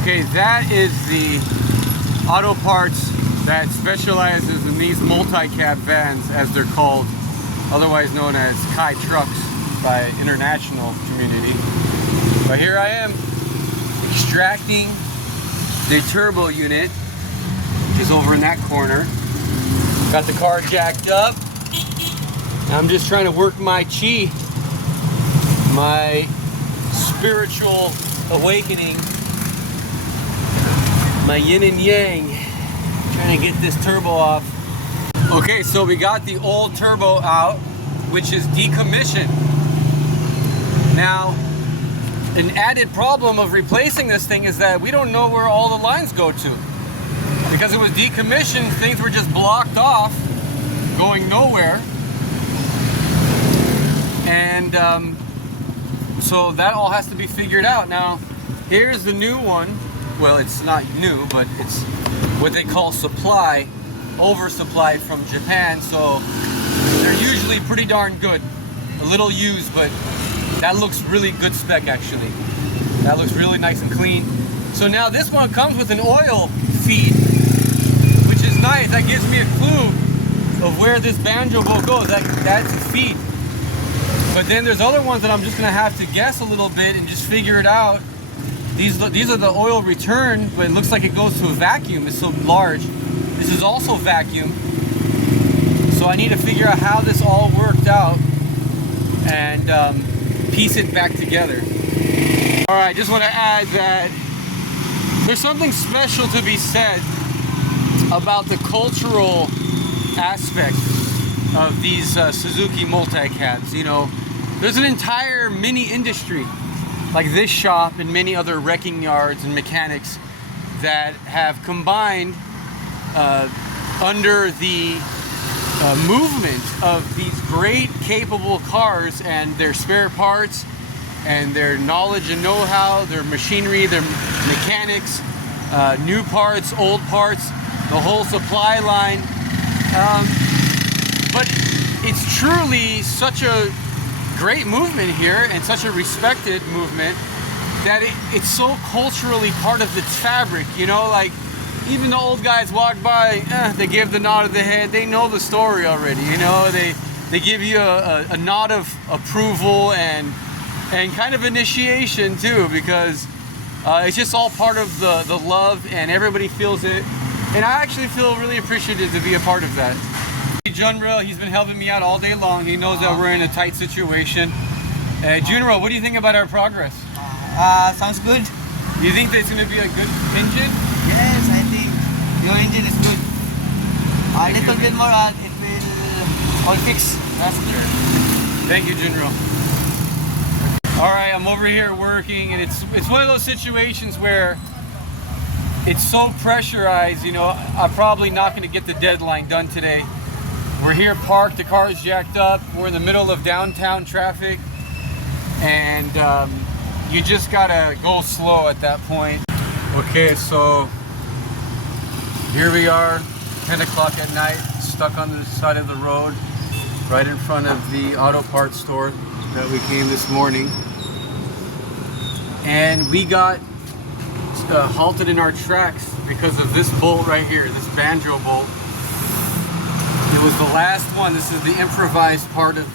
Okay, that is the auto parts that specializes in these multi-cab vans, as they're called, otherwise known as KEI trucks by international community. But here I am extracting the turbo unit, which is over in that corner. Got the car jacked up. I'm just trying to work my chi, my spiritual awakening, my yin and yang, trying to get this turbo off. Okay, so we got the old turbo out, which is decommissioned. Now, an added problem of replacing this thing is that we don't know where all the lines go to. Because it was decommissioned, things were just blocked off, going nowhere. And so that all has to be figured out. Now, here's the new one. Well, it's not new, but it's what they call supply, oversupply from Japan. So they're usually pretty darn good. A little used, but that looks really good spec actually. That looks really nice and clean. So now this one comes with an oil feed, which is nice. That gives me a clue of where this banjo bolt goes. That's a feed. But then there's other ones that I'm just gonna have to guess a little bit and just figure it out. These are the oil return, but it looks like it goes to a vacuum. It's so large. This is also vacuum. So I need to figure out how this all worked out and piece it back together. All right, just want to add that there's something special to be said about the cultural aspect of these Suzuki multi-cabs. You know, there's an entire mini industry like this shop and many other wrecking yards and mechanics that have combined under the movement of these great capable cars and their spare parts and their knowledge and know-how, their machinery, their mechanics, new parts, old parts, the whole supply line. But it's truly such a great movement here and such a respected movement that it's so culturally part of its fabric, you know, like even the old guys walk by, they give the nod of the head, they know the story already, you know, they give you a nod of approval and kind of initiation too, because it's just all part of the love and everybody feels it. And I actually feel really appreciative to be a part of that. Junro, he's been helping me out all day long. He knows that we're in a tight situation. Junro, what do you think about our progress? Sounds good. Do you think that it's going to be a good engine? Yes, I think your engine is good. A little bit more and it will all fix. That's good. Thank you, Junro. All right, I'm over here working, and it's one of those situations where it's so pressurized, you know, I'm probably not going to get the deadline done today. We're here parked, the car is jacked up, we're in the middle of downtown traffic, and you just gotta go slow at that point. Okay, so here we are, 10 o'clock at night, stuck on the side of the road, right in front of the auto parts store that we came this morning. And we got halted in our tracks because of this bolt right here, this banjo bolt. It was the last one. This is the improvised part of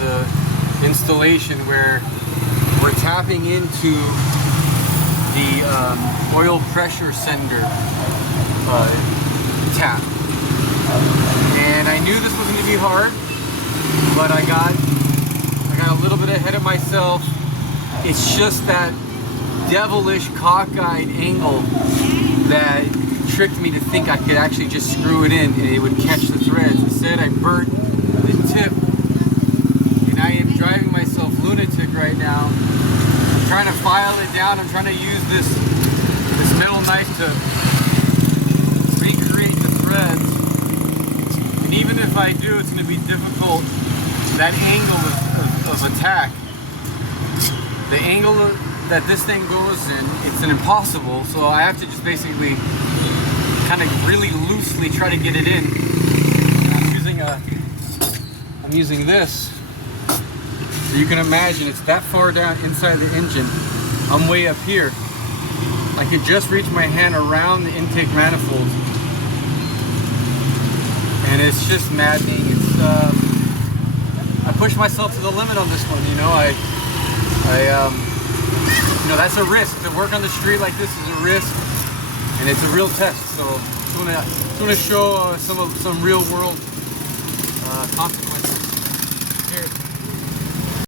the installation where we're tapping into the oil pressure sender tap. And I knew this was going to be hard, but I got a little bit ahead of myself. It's just that devilish cockeyed angle that tricked me to think I could actually just screw it in and it would catch the threads. Instead, I burnt the tip, and I am driving myself lunatic right now. I'm trying to file it down. I'm trying to use this metal knife to recreate the threads. And even if I do, it's going to be difficult. That angle of attack, the angle that this thing goes in, it's an impossible. So I have to just basically kind of really loosely try to get it in. I'm using this. So you can imagine it's that far down inside the engine. I'm way up here. I could just reach my hand around the intake manifold, and it's just maddening. It's I push myself to the limit on this one. You know, you know, that's a risk. To work on the street like this is a risk, and it's a real test. So it's going to show some real world consequences.